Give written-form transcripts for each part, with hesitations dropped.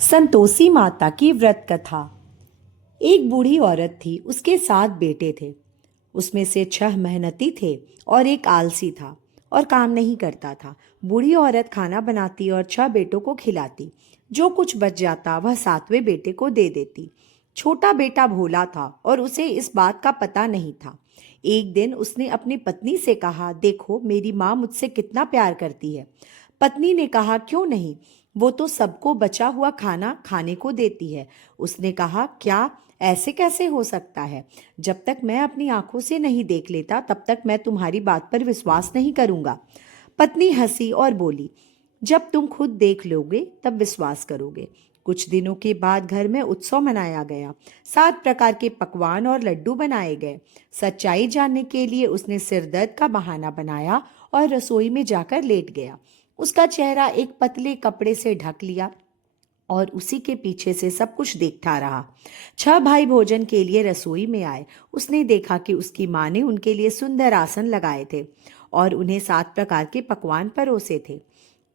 संतोषी माता की व्रत कथा। एक बूढ़ी औरत थी, उसके 7 बेटे थे। उसमें से 6 मेहनती थे और एक आलसी था और काम नहीं करता था। बूढ़ी औरत खाना बनाती और 6 बेटों को खिलाती। जो कुछ बच जाता वह 7वें बेटे को दे देती। छोटा बेटा भोला था और उसे इस बात का पता नहीं था। एक दिन उसने अपनी पत्नी से कहा, देखो मेरी माँ मुझसे कितना प्यार करती है। पत्नी ने कहा, क्यों नहीं, वो तो सबको बचा हुआ खाना खाने को देती है। उसने कहा, क्या, ऐसे कैसे हो सकता है? जब तक मैं अपनी आंखों से नहीं देख लेता तब तक मैं तुम्हारी बात पर विश्वास नहीं करूंगा। पत्नी हंसी और बोली, जब तुम खुद देख लोगे तब विश्वास करोगे। कुछ दिनों के बाद घर में उत्सव मनाया गया। 7 प्रकार के पकवान और लड्डू बनाए गए। सच्चाई जानने के लिए उसने सिरदर्द का बहाना बनाया और रसोई में जाकर लेट गया। उसका चेहरा एक पतले कपड़े से ढक लिया और उसी के पीछे से सब कुछ देखता रहा। 6 भाई भोजन के लिए रसोई में आए। उसने देखा कि उसकी माँ ने उनके लिए सुंदर आसन लगाए थे और उन्हें 7 प्रकार के पकवान परोसे थे।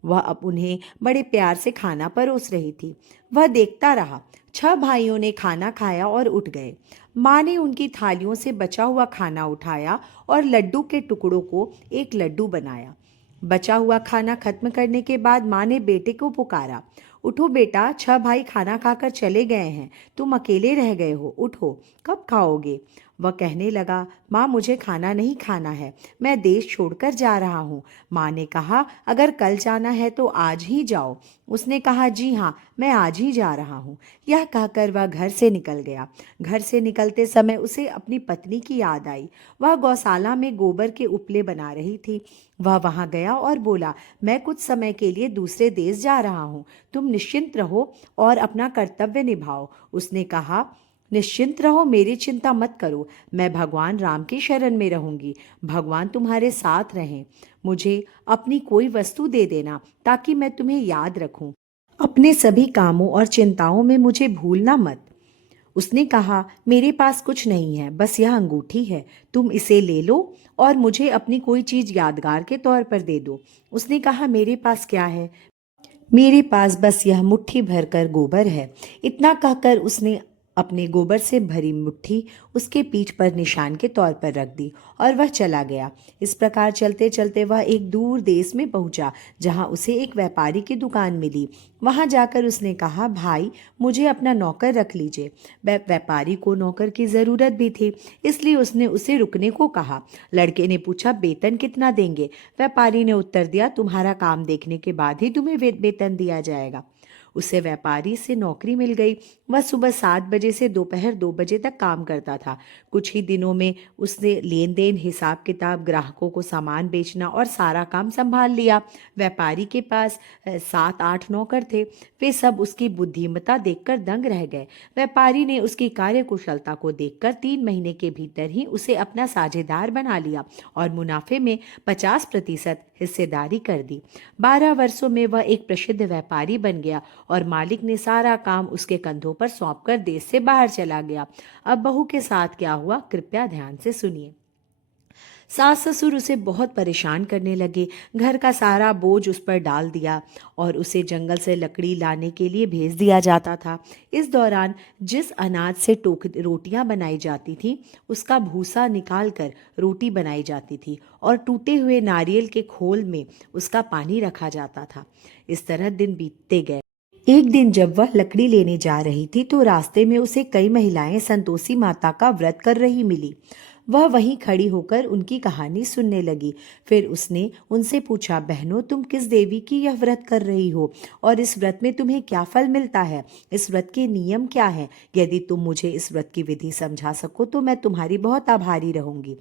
वह अब उन्हें बड़े प्यार से खाना परोस रही थी। वह देखता रहा। 6 भाइयों ने खाना खाया और उठ गए। माँ ने उनकी थालियों से बचा हुआ खाना उठाया और लड्डू के टुकड़ों को एक लड्डू बनाया। बचा हुआ खाना खत्म करने के बाद माँ ने बेटे को पुकारा, उठो बेटा, 6 भाई खाना खाकर चले गए हैं, तुम अकेले रह गए हो, उठो, कब खाओगे? वह कहने लगा, माँ मुझे खाना नहीं खाना है, मैं देश छोड़कर जा रहा हूँ। माँ ने कहा, अगर कल जाना है तो आज ही जाओ। उसने कहा, जी हाँ, मैं आज ही जा रहा हूँ। यह कहकर वह घर से निकल गया। घर से निकलते समय उसे अपनी पत्नी की याद आई। वह गौशाला में गोबर के उपले बना रही थी। वह वहां गया और बोला, मैं कुछ समय के लिए दूसरे देश जा रहा हूँ, तुम निश्चिंत रहो और अपना कर्तव्य निभाओ। उसने कहा, निश्चिंत रहो, मेरी चिंता मत करो, मैं भगवान राम की शरण में रहूंगी। भगवान तुम्हारे साथ रहें। मुझे अपनी कोई वस्तु दे देना ताकि मैं तुम्हें याद रखूं। अपने सभी कामों और चिंताओं में मुझे भूलना मत। उसने कहा, मेरे पास कुछ नहीं है, बस यह अंगूठी है, तुम इसे ले लो और मुझे अपनी कोई चीज यादगार के तौर पर दे दो। उसने कहा, मेरे पास क्या है? मेरे पास बस यह मुट्ठी भरकर गोबर है। इतना कहकर उसने अपने गोबर से भरी मुट्ठी उसके पीठ पर निशान के तौर पर रख दी और वह चला गया। इस प्रकार चलते चलते वह एक दूर देश में पहुंचा, जहां उसे एक व्यापारी की दुकान मिली। वहां जाकर उसने कहा, भाई मुझे अपना नौकर रख लीजिए। व्यापारी को नौकर की जरूरत भी थी, इसलिए उसने उसे रुकने को कहा। लड़के ने पूछा, वेतन कितना देंगे? व्यापारी ने उत्तर दिया, तुम्हारा काम देखने के बाद ही तुम्हें वेतन दिया जाएगा। उसे व्यापारी से नौकरी मिल गई। वह सुबह 7 बजे से दोपहर 2 बजे तक काम करता था। कुछ ही दिनों में उसने लेन देन, हिसाब किताब, ग्राहकों को सामान बेचना और सारा काम संभाल लिया। व्यापारी के पास 7-8 नौकर थे। वे सब उसकी बुद्धिमत्ता देखकर दंग रह गए। व्यापारी ने उसकी कार्यकुशलता को देखकर 3 महीने के भीतर ही उसे अपना साझेदार बना लिया और मुनाफे में 50% हिस्सेदारी कर दी। 12 वर्षों में वह एक प्रसिद्ध व्यापारी बन गया और मालिक ने सारा काम उसके कंधों पर सौंपकर देश से बाहर चला गया। अब बहू के साथ क्या हुआ, कृपया ध्यान से सुनिए। सास ससुर उसे बहुत परेशान करने लगे। घर का सारा बोझ उस पर डाल दिया और उसे जंगल से लकड़ी लाने के लिए भेज दिया जाता था। इस दौरान जिस अनाज से रोटियां बनाई जाती थी, उसका भूसा निकाल कर रोटी बनाई जाती थी और टूटे हुए नारियल के खोल में उसका पानी रखा जाता था। इस तरह दिन बीतते गए। एक दिन जब वह लकड़ी लेने जा रही थी तो रास्ते में उसे कई महिलाएं संतोषी माता का व्रत कर रही मिली। वह वहीं खड़ी होकर उनकी कहानी सुनने लगी। फिर उसने उनसे पूछा, बहनों, तुम किस देवी की यह व्रत कर रही हो और इस व्रत में तुम्हें क्या फल मिलता है? इस व्रत के नियम क्या हैं? यदि तुम मुझे इस व्रत की विधि समझा सको तो मैं तुम्हारी बहुत आभारी रहूंगी।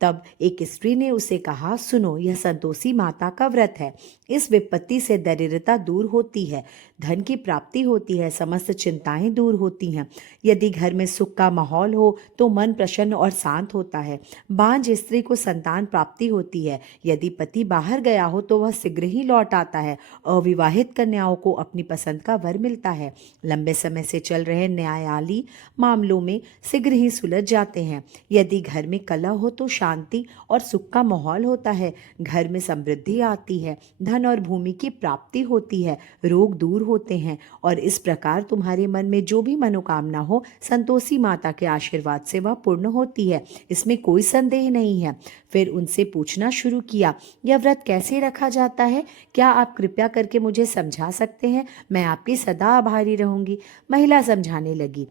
तब एक स्त्री ने उसे कहा, सुनो, यह संतोषी माता का व्रत है। इस विपत्ति से दरिद्रता दूर होती है, धन की प्राप्ति होती है, समस्त चिंताएं दूर होती हैं। यदि घर में सुख का माहौल हो तो मन प्रसन्न और शांत होता है। बांझ स्त्री को संतान प्राप्ति होती है। यदि पति बाहर गया हो तो वह शीघ्र ही लौट आता है। अविवाहित कन्याओं को अपनी पसंद का वर मिलता है। लंबे समय से चल रहे न्यायालयी मामलों में शीघ्र ही सुलझ जाते हैं। यदि घर में कलह हो तो शांति और सुख का माहौल होता है। घर में समृद्धि आती है, धन और भूमि की प्राप्ति होती है, रोग दूर होते हैं और इस प्रकार तुम्हारे मन में जो भी मनोकामना हो संतोषी माता के आशीर्वाद से वह पूर्ण होती है, इसमें कोई संदेह नहीं है। फिर उनसे पूछना शुरू किया, यह व्रत कैसे रखा जाता है? क्या आप कृपया करके मुझे समझा सकते हैं? मैं आपकी सदा आभारी रहूंगी। महिला समझाने लगी,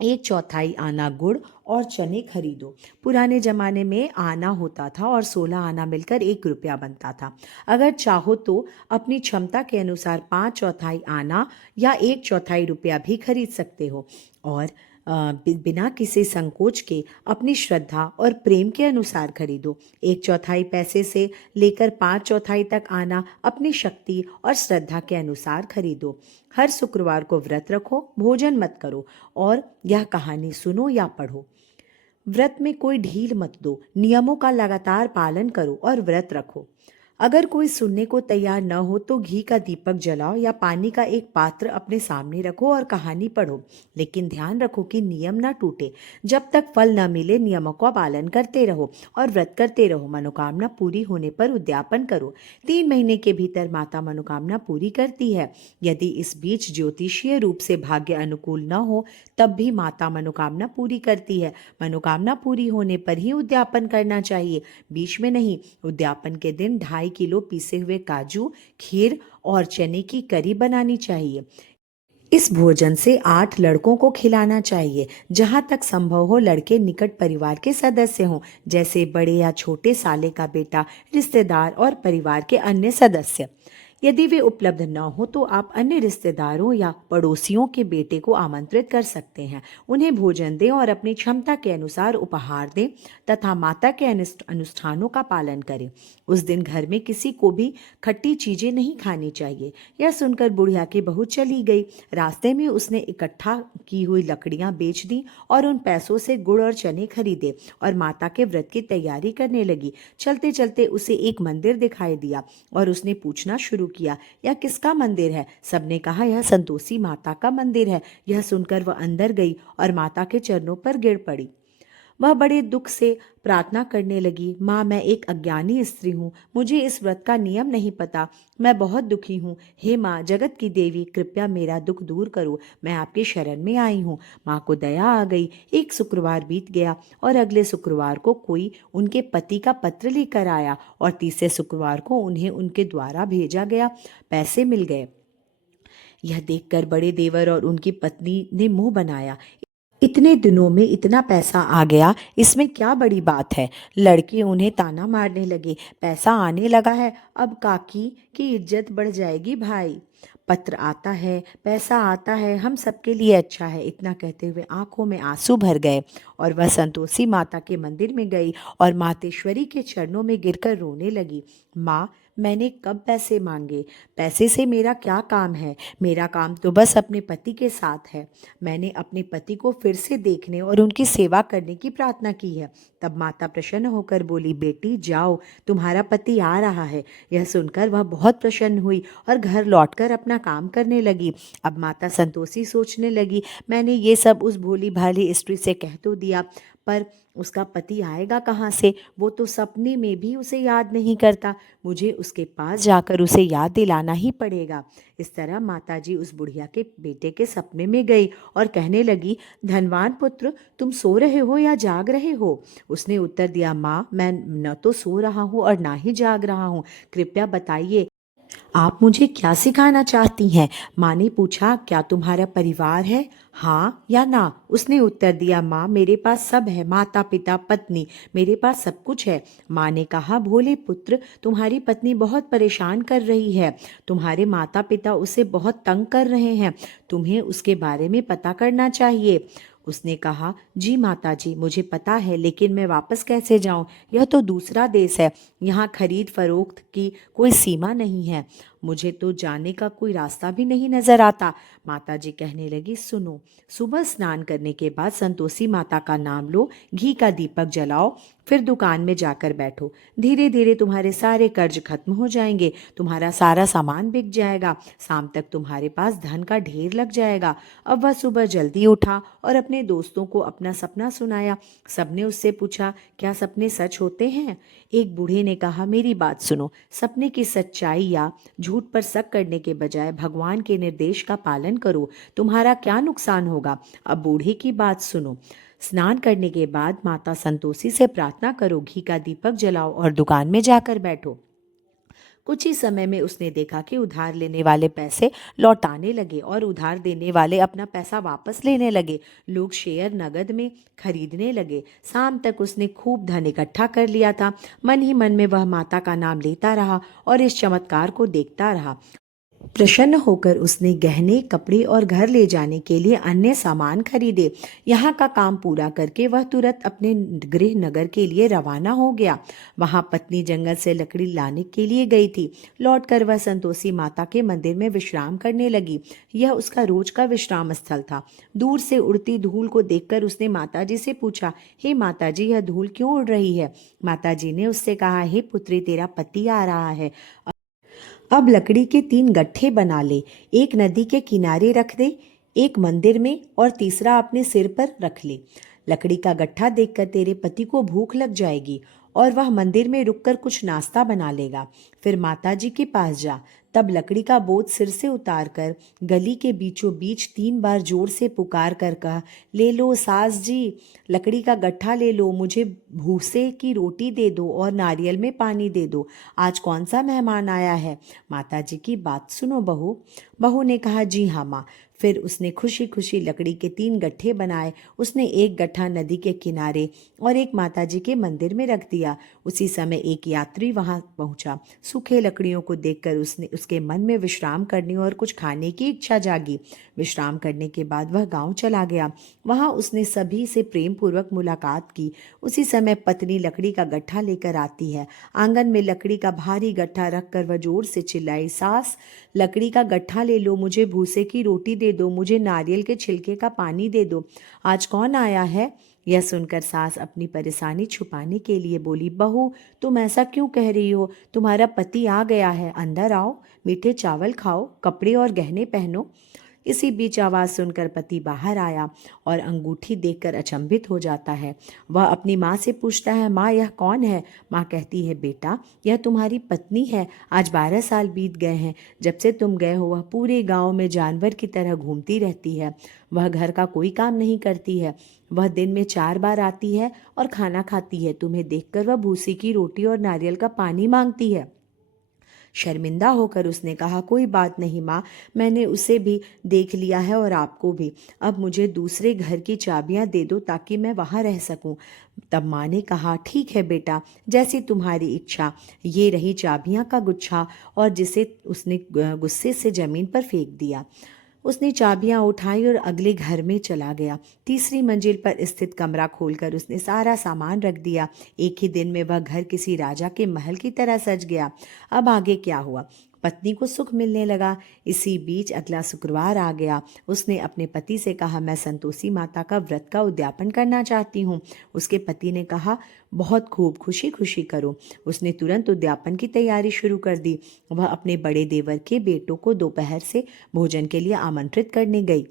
1/4 आना गुड़ और चने खरीदो। पुराने जमाने में आना होता था और 16 आना मिलकर 1 रुपया बनता था। अगर चाहो तो अपनी क्षमता के अनुसार 5/4 आना या 1/4 रुपया भी खरीद सकते हो और बिना किसी संकोच के अपनी श्रद्धा और प्रेम के अनुसार खरीदो। 1/4 पैसे से लेकर 5/4 तक आना अपनी शक्ति और श्रद्धा के अनुसार खरीदो। हर शुक्रवार को व्रत रखो, भोजन मत करो और यह कहानी सुनो या पढ़ो। व्रत में कोई ढील मत दो, नियमों का लगातार पालन करो और व्रत रखो। अगर कोई सुनने को तैयार न हो तो घी का दीपक जलाओ या पानी का एक पात्र अपने सामने रखो और कहानी पढ़ो, लेकिन ध्यान रखो कि नियम न टूटे। जब तक फल न मिले नियमों का पालन करते रहो और व्रत करते रहो। मनोकामना पूरी होने पर उद्यापन करो। 3 महीने के भीतर माता मनोकामना पूरी करती है। यदि इस बीच ज्योतिषीय रूप से भाग्य अनुकूल न हो तब भी माता मनोकामना पूरी करती है। मनोकामना पूरी होने पर ही उद्यापन करना चाहिए, बीच में नहीं। उद्यापन के दिन 2.5 किलो पीसे हुए काजू, खीर और चने की करी बनानी चाहिए। इस भोजन से 8 लड़कों को खिलाना चाहिए। जहाँ तक संभव हो लड़के निकट परिवार के सदस्य हों, जैसे बड़े या छोटे साले का बेटा, रिश्तेदार और परिवार के अन्य सदस्य। यदि वे उपलब्ध न हो तो आप अन्य रिश्तेदारों या पड़ोसियों के बेटे को आमंत्रित कर सकते हैं। उन्हें भोजन दें और अपनी क्षमता के अनुसार उपहार दें तथा माता के अनुष्ठानों का पालन करें। उस दिन घर में किसी को भी खट्टी चीजें नहीं खानी चाहिए। यह सुनकर बुढ़िया की बहू चली गई। रास्ते में उसने इकट्ठा की हुई लकड़ियां बेच दी और उन पैसों से गुड़ और चने खरीदे और माता के व्रत की तैयारी करने लगी। चलते चलते उसे एक मंदिर दिखाई दिया और उसने पूछना शुरू किया, यह किसका मंदिर है? सबने कहा, यह संतोषी माता का मंदिर है। यह सुनकर वह अंदर गई और माता के चरणों पर गिर पड़ी। वह बड़े दुख से प्रार्थना करने लगी, माँ, मैं एक अज्ञानी स्त्री हूँ, मुझे इस व्रत का नियम नहीं पता, मैं बहुत दुखी हूँ। हे माँ, जगत की देवी, कृपया मेरा दुख दूर करो, मैं आपकी शरण में आई हूँ। माँ को दया आ गई। एक शुक्रवार बीत गया और अगले शुक्रवार को कोई उनके पति का पत्र लेकर आया और तीसरे शुक्रवार को उन्हें उनके द्वारा भेजा गया पैसे मिल गए। यह देखकर बड़े देवर और उनकी पत्नी ने मुंह बनाया, इतने दिनों में इतना पैसा आ गया, इसमें क्या बड़ी बात है? लड़के उन्हें ताना मारने लगे, पैसा आने लगा है, अब काकी की इज्जत बढ़ जाएगी भाई। पत्र आता है, पैसा आता है, हम सबके लिए अच्छा है। इतना कहते हुए आंखों में आंसू भर गए और वह संतोषी माता के मंदिर में गई और मातेश्वरी के चरणों में गिरकर रोने लगी। माँ, मैंने कब पैसे मांगे? पैसे से मेरा क्या काम है? मेरा काम तो बस अपने पति के साथ है। मैंने अपने पति को फिर से देखने और उनकी सेवा करने की प्रार्थना की है। तब माता प्रसन्न होकर बोली, बेटी जाओ, तुम्हारा पति आ रहा है। यह सुनकर वह बहुत प्रसन्न हुई और घर लौटकर अपना काम करने लगी। अब माता संतोषी सोचने लगी, मैंने ये सब उस भोली भाली स्त्री से कह तो दिया, पर उसका पति आएगा कहाँ से? वो तो सपने में भी उसे याद नहीं करता। मुझे उसके पास जाकर उसे याद दिलाना ही पड़ेगा। इस तरह माताजी उस बुढ़िया के बेटे के सपने में गई और कहने लगी, धनवान पुत्र, तुम सो रहे हो या जाग रहे हो? उसने उत्तर दिया, माँ, मैं न तो सो रहा हूँ और ना ही जाग रहा हूँ। कृपया बताइए, आप मुझे क्या सिखाना चाहती हैं? माँ ने पूछा, क्या तुम्हारा परिवार है, हाँ या ना? उसने उत्तर दिया, माँ, मेरे पास सब है, माता पिता पत्नी, मेरे पास सब कुछ है। माँ ने कहा, भोले पुत्र, तुम्हारी पत्नी बहुत परेशान कर रही है, तुम्हारे माता पिता उसे बहुत तंग कर रहे हैं, तुम्हें उसके बारे में पता करना चाहिए। उसने कहा, जी माताजी, मुझे पता है, लेकिन मैं वापस कैसे जाऊं? यह तो दूसरा देश है, यहाँ खरीद फरोख्त की कोई सीमा नहीं है, मुझे तो जाने का कोई रास्ता भी नहीं नजर आता। माताजी कहने लगी, सुनो, सुबह स्नान करने के बाद संतोषी माता का नाम लो, घी का दीपक जलाओ, फिर दुकान में जाकर बैठो। धीरे धीरे तुम्हारे सारे कर्ज खत्म हो जाएंगे, तुम्हारा सारा सामान बिक जाएगा, शाम तक तुम्हारे पास धन का ढेर लग जाएगा। अब वह सुबह जल्दी उठा और अपने दोस्तों को अपना सपना सुनाया। सबने उससे पूछा, क्या सपने सच होते हैं? एक बूढ़े ने कहा, मेरी बात सुनो, सपने की सच्चाई या झूठ पर शक करने के बजाय भगवान के निर्देश का पालन करो, तुम्हारा क्या नुकसान होगा। अब बूढ़े की बात सुनो। स्नान करने के बाद माता संतोषी से प्रार्थना करो, घी का दीपक जलाओ और दुकान में जाकर बैठो। कुछ ही समय में उसने देखा कि उधार लेने वाले पैसे लौटाने लगे और उधार देने वाले अपना पैसा वापस लेने लगे। लोग शेयर नगद में खरीदने लगे। शाम तक उसने खूब धन इकट्ठा कर लिया था। मन ही मन में वह माता का नाम लेता रहा और इस चमत्कार को देखता रहा। प्रसन्न होकर उसने गहने, कपड़े और घर ले जाने के लिए अन्य सामान खरीदे। यहाँ का काम पूरा करके वह तुरंत अपने गृह नगर के लिए रवाना हो गया। वहाँ पत्नी जंगल से लकड़ी लाने के लिए गई थी। लौटकर वह संतोषी माता के मंदिर में विश्राम करने लगी। यह उसका रोज का विश्राम स्थल था। दूर से उड़ती धूल को देखकर उसने माताजी से पूछा, हे माताजी, यह धूल क्यों उड़ रही है। माताजी ने उससे कहा, हे पुत्री, तेरा पति आ रहा है। अब लकड़ी के 3 गट्ठे बना ले, एक नदी के किनारे रख दे, एक मंदिर में और तीसरा अपने सिर पर रख ले। लकड़ी का गट्ठा देखकर तेरे पति को भूख लग जाएगी और वह मंदिर में रुककर कुछ नाश्ता बना लेगा। फिर माताजी के पास जा, तब लकड़ी का बोझ सिर से उतार कर गली के बीचों बीच 3 बार जोर से पुकार कर कहा, ले लो सास जी, लकड़ी का गट्ठा ले लो, मुझे भूसे की रोटी दे दो और नारियल में पानी दे दो। आज कौन सा मेहमान आया है। माताजी की बात सुनो बहू। बहू ने कहा, जी हाँ माँ। फिर उसने खुशी खुशी लकड़ी के 3 गट्ठे बनाए। उसने एक गट्ठा नदी के किनारे और एक माताजी के मंदिर में रख दिया। उसी समय एक यात्री वहां पहुंचा। सूखे लकड़ियों को देखकर उसके मन में विश्राम करने और कुछ खाने की इच्छा जागी। विश्राम करने के बाद वह गांव चला गया। वहां उसने सभी से प्रेम पूर्वक मुलाकात की। उसी समय पत्नी लकड़ी का गट्ठा लेकर आती है। आंगन में लकड़ी का भारी गट्ठा रखकर वह जोर से चिल्लाई, सास, लकड़ी का गट्ठा ले लो, मुझे भूसे की रोटी दे दो, मुझे नारियल के छिलके का पानी दे दो। आज कौन आया है। यह सुनकर सास अपनी परेशानी छुपाने के लिए बोली, बहू, तुम ऐसा क्यों कह रही हो। तुम्हारा पति आ गया है, अंदर आओ, मीठे चावल खाओ, कपड़े और गहने पहनो। इसी बीच आवाज़ सुनकर पति बाहर आया और अंगूठी देखकर अचंभित हो जाता है। वह अपनी माँ से पूछता है, माँ, यह कौन है। माँ कहती है, बेटा, यह तुम्हारी पत्नी है। आज 12 साल बीत गए हैं। जब से तुम गए हो वह पूरे गांव में जानवर की तरह घूमती रहती है। वह घर का कोई काम नहीं करती है। वह दिन में 4 बार आती है और खाना खाती है। तुम्हें देखकर वह भूसी की रोटी और नारियल का पानी मांगती है। शर्मिंदा होकर उसने कहा, कोई बात नहीं माँ, मैंने उसे भी देख लिया है और आपको भी। अब मुझे दूसरे घर की चाबियाँ दे दो ताकि मैं वहाँ रह सकूं। तब माँ ने कहा, ठीक है बेटा, जैसी तुम्हारी इच्छा। ये रही चाबियाँ का गुच्छा, और जिसे उसने गुस्से से ज़मीन पर फेंक दिया। उसने चाबियां उठाई और अगले घर में चला गया। तीसरी मंजिल पर स्थित कमरा खोलकर उसने सारा सामान रख दिया। एक ही दिन में वह घर किसी राजा के महल की तरह सज गया। अब आगे क्या हुआ। पत्नी को सुख मिलने लगा। इसी बीच अगला शुक्रवार आ गया। उसने अपने पति से कहा, मैं संतोषी माता का व्रत का उद्यापन करना चाहती हूँ। उसके पति ने कहा, बहुत खूब, खुशी खुशी करो। उसने तुरंत उद्यापन की तैयारी शुरू कर दी। वह अपने बड़े देवर के बेटों को दोपहर से भोजन के लिए आमंत्रित करने गई।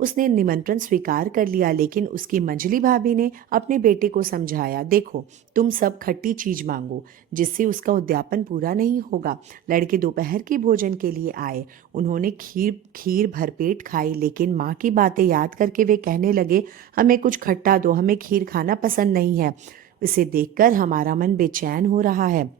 उसने निमंत्रण स्वीकार कर लिया, लेकिन उसकी मंझली भाभी ने अपने बेटे को समझाया, देखो, तुम सब खट्टी चीज मांगो, जिससे उसका उद्यापन पूरा नहीं होगा। लड़के दोपहर के भोजन के लिए आए। उन्होंने खीर भरपेट खाई, लेकिन माँ की बातें याद करके वे कहने लगे, हमें कुछ खट्टा दो, हमें खीर खाना पसंद नहीं है। इसे देखकर हमारा मन बेचैन हो रहा है।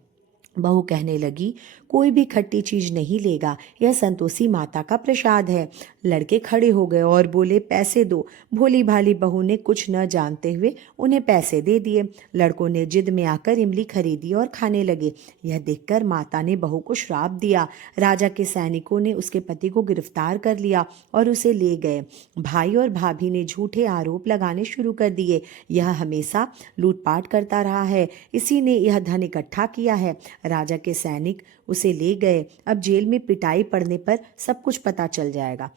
बहू कहने लगी, कोई भी खट्टी चीज नहीं लेगा, यह संतोषी माता का प्रसाद है। लड़के खड़े हो गए और बोले, पैसे दो। भोली भाली बहू ने कुछ न जानते हुए उन्हें पैसे दे दिए। लड़कों ने जिद में आकर इमली खरीदी और खाने लगे। यह देखकर माता ने बहू को श्राप दिया। राजा के सैनिकों ने उसके पति को गिरफ्तार कर लिया और उसे ले गए। भाई और भाभी ने झूठे आरोप लगाने शुरू कर दिए। यह हमेशा लूटपाट करता रहा है, इसी ने यह धन इकट्ठा किया है। राजा के सैनिक उसे ले गए। अब जेल में पिटाई पड़ने पर सब कुछ पता चल जाएगा।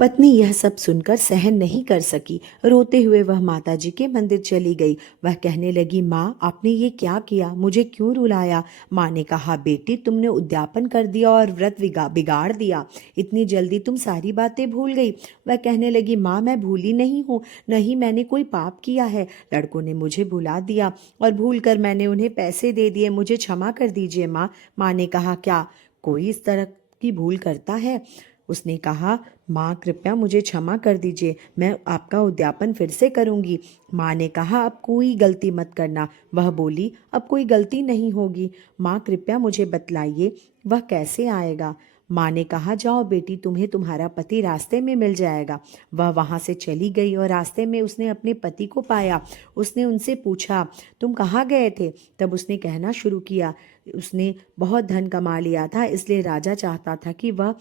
पत्नी यह सब सुनकर सहन नहीं कर सकी। रोते हुए वह माताजी के मंदिर चली गई। वह कहने लगी, माँ, आपने ये क्या किया, मुझे क्यों रुलाया। माँ ने कहा, बेटी, तुमने उद्यापन कर दिया और व्रत बिगाड़ दिया। इतनी जल्दी तुम सारी बातें भूल गई। वह कहने लगी, माँ, मैं भूली नहीं हूँ, नहीं मैंने कोई पाप किया है। लड़कों ने मुझे भुला दिया और भूल कर मैंने उन्हें पैसे दे दिए, मुझे क्षमा कर दीजिए माँ। माँ ने कहा, क्या कोई इस तरह की भूल करता है? उसने कहा, माँ कृपया मुझे क्षमा कर दीजिए, मैं आपका उद्यापन फिर से करूँगी। माँ ने कहा, अब कोई गलती मत करना। वह बोली, अब कोई गलती नहीं होगी। माँ कृपया मुझे बतलाइए, वह कैसे आएगा? माँ ने कहा, जाओ बेटी, तुम्हें तुम्हारा पति रास्ते में मिल जाएगा। वह वहाँ से चली गई और रास्ते में उसने अपने पति को पाया। उसने उनसे पूछा, तुम कहाँ गए थे? तब उसने कहना शुरू किया, उसने बहुत धन कमा लिया था, इसलिए राजा चाहता था कि वह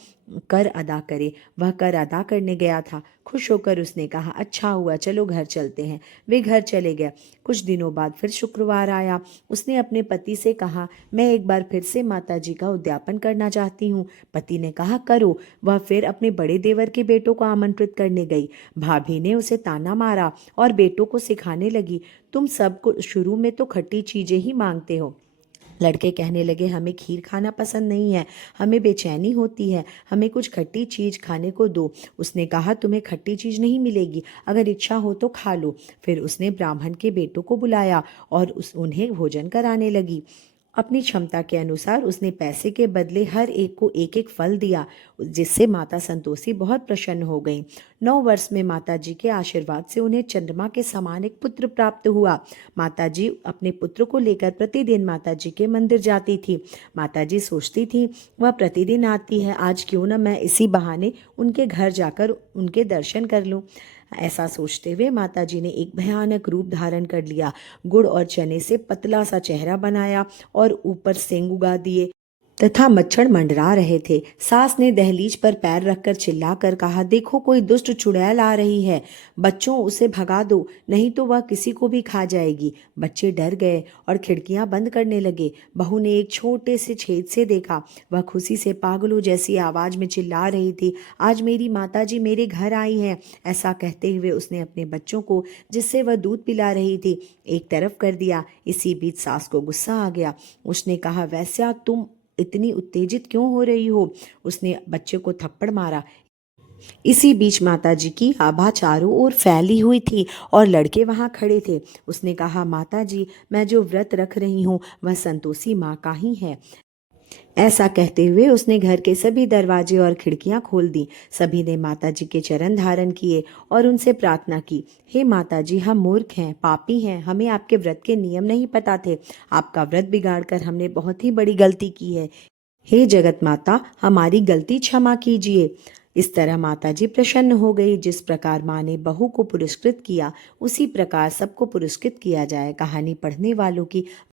कर अदा करे। वह कर अदा करने गया था। खुश होकर उसने कहा, अच्छा हुआ, चलो घर चलते हैं। वे घर चले गए। कुछ दिनों बाद फिर शुक्रवार आया। उसने अपने पति से कहा, मैं एक बार फिर से माता जी का उद्यापन करना चाहती हूँ। पति ने कहा, करो। वह फिर अपने बड़े देवर के बेटों को आमंत्रित करने गई। भाभी ने उसे ताना मारा और बेटों को सिखाने लगी, तुम सबको शुरू में तो खट्टी चीजें ही मांगते हो। लड़के कहने लगे, हमें खीर खाना पसंद नहीं है, हमें बेचैनी होती है, हमें कुछ खट्टी चीज खाने को दो। उसने कहा, तुम्हें खट्टी चीज नहीं मिलेगी, अगर इच्छा हो तो खा लो। फिर उसने ब्राह्मण के बेटों को बुलाया और उन्हें भोजन कराने लगी। अपनी क्षमता के अनुसार उसने पैसे के बदले हर एक को एक एक फल दिया, जिससे माता संतोषी बहुत प्रसन्न हो गई। 9 वर्ष में माता जी के आशीर्वाद से उन्हें चंद्रमा के समान एक पुत्र प्राप्त हुआ। माता जी अपने पुत्र को लेकर प्रतिदिन माता जी के मंदिर जाती थी। माता जी सोचती थी, वह प्रतिदिन आती है, आज क्यों न मैं इसी बहाने उनके घर जाकर उनके दर्शन कर लूं। ऐसा सोचते हुए माता जी ने एक भयानक रूप धारण कर लिया। गुड़ और चने से पतला सा चेहरा बनाया और ऊपर सेंग उगा दिए तथा मच्छर मंडरा रहे थे। सास ने दहलीज पर पैर रखकर चिल्लाकर कहा, देखो कोई दुष्ट चुड़ैल आ रही है, बच्चों उसे भगा दो, नहीं तो वह किसी को भी खा जाएगी। बच्चे डर गए और खिड़कियां बंद करने लगे। बहू ने एक छोटे से छेद से देखा। वह खुशी से पागलों जैसी आवाज में चिल्ला रही थी, आज मेरी माता जी मेरे घर आई हैं। ऐसा कहते हुए उसने अपने बच्चों को, जिससे वह दूध पिला रही थी, एक तरफ कर दिया। इसी बीच सास को गुस्सा आ गया। उसने कहा, वैश्या, तुम इतनी उत्तेजित क्यों हो रही हो? उसने बच्चे को थप्पड़ मारा। इसी बीच माता जी की आभा चारों ओर फैली हुई थी और लड़के वहां खड़े थे। उसने कहा, माता जी, मैं जो व्रत रख रही हूँ वह संतोषी माँ का ही है। ऐसा कहते हुए उसने घर के सभी दरवाजे और खिड़कियां खोल दी। सभी ने माता जी के चरण धारण किए और उनसे प्रार्थना की, हे माता जी, हम मूर्ख हैं, पापी हैं, हमें आपके व्रत के नियम नहीं पता थे। आपका व्रत बिगाड़कर हमने बहुत ही बड़ी गलती की है। हे जगत माता, हमारी गलती क्षमा कीजिए। इस तरह माता जी प्रसन्न हो गई। जिस प्रकार माँ ने बहू को पुरस्कृत किया, उसी प्रकार सबको पुरस्कृत किया जाए। कहानी पढ़ने वालों की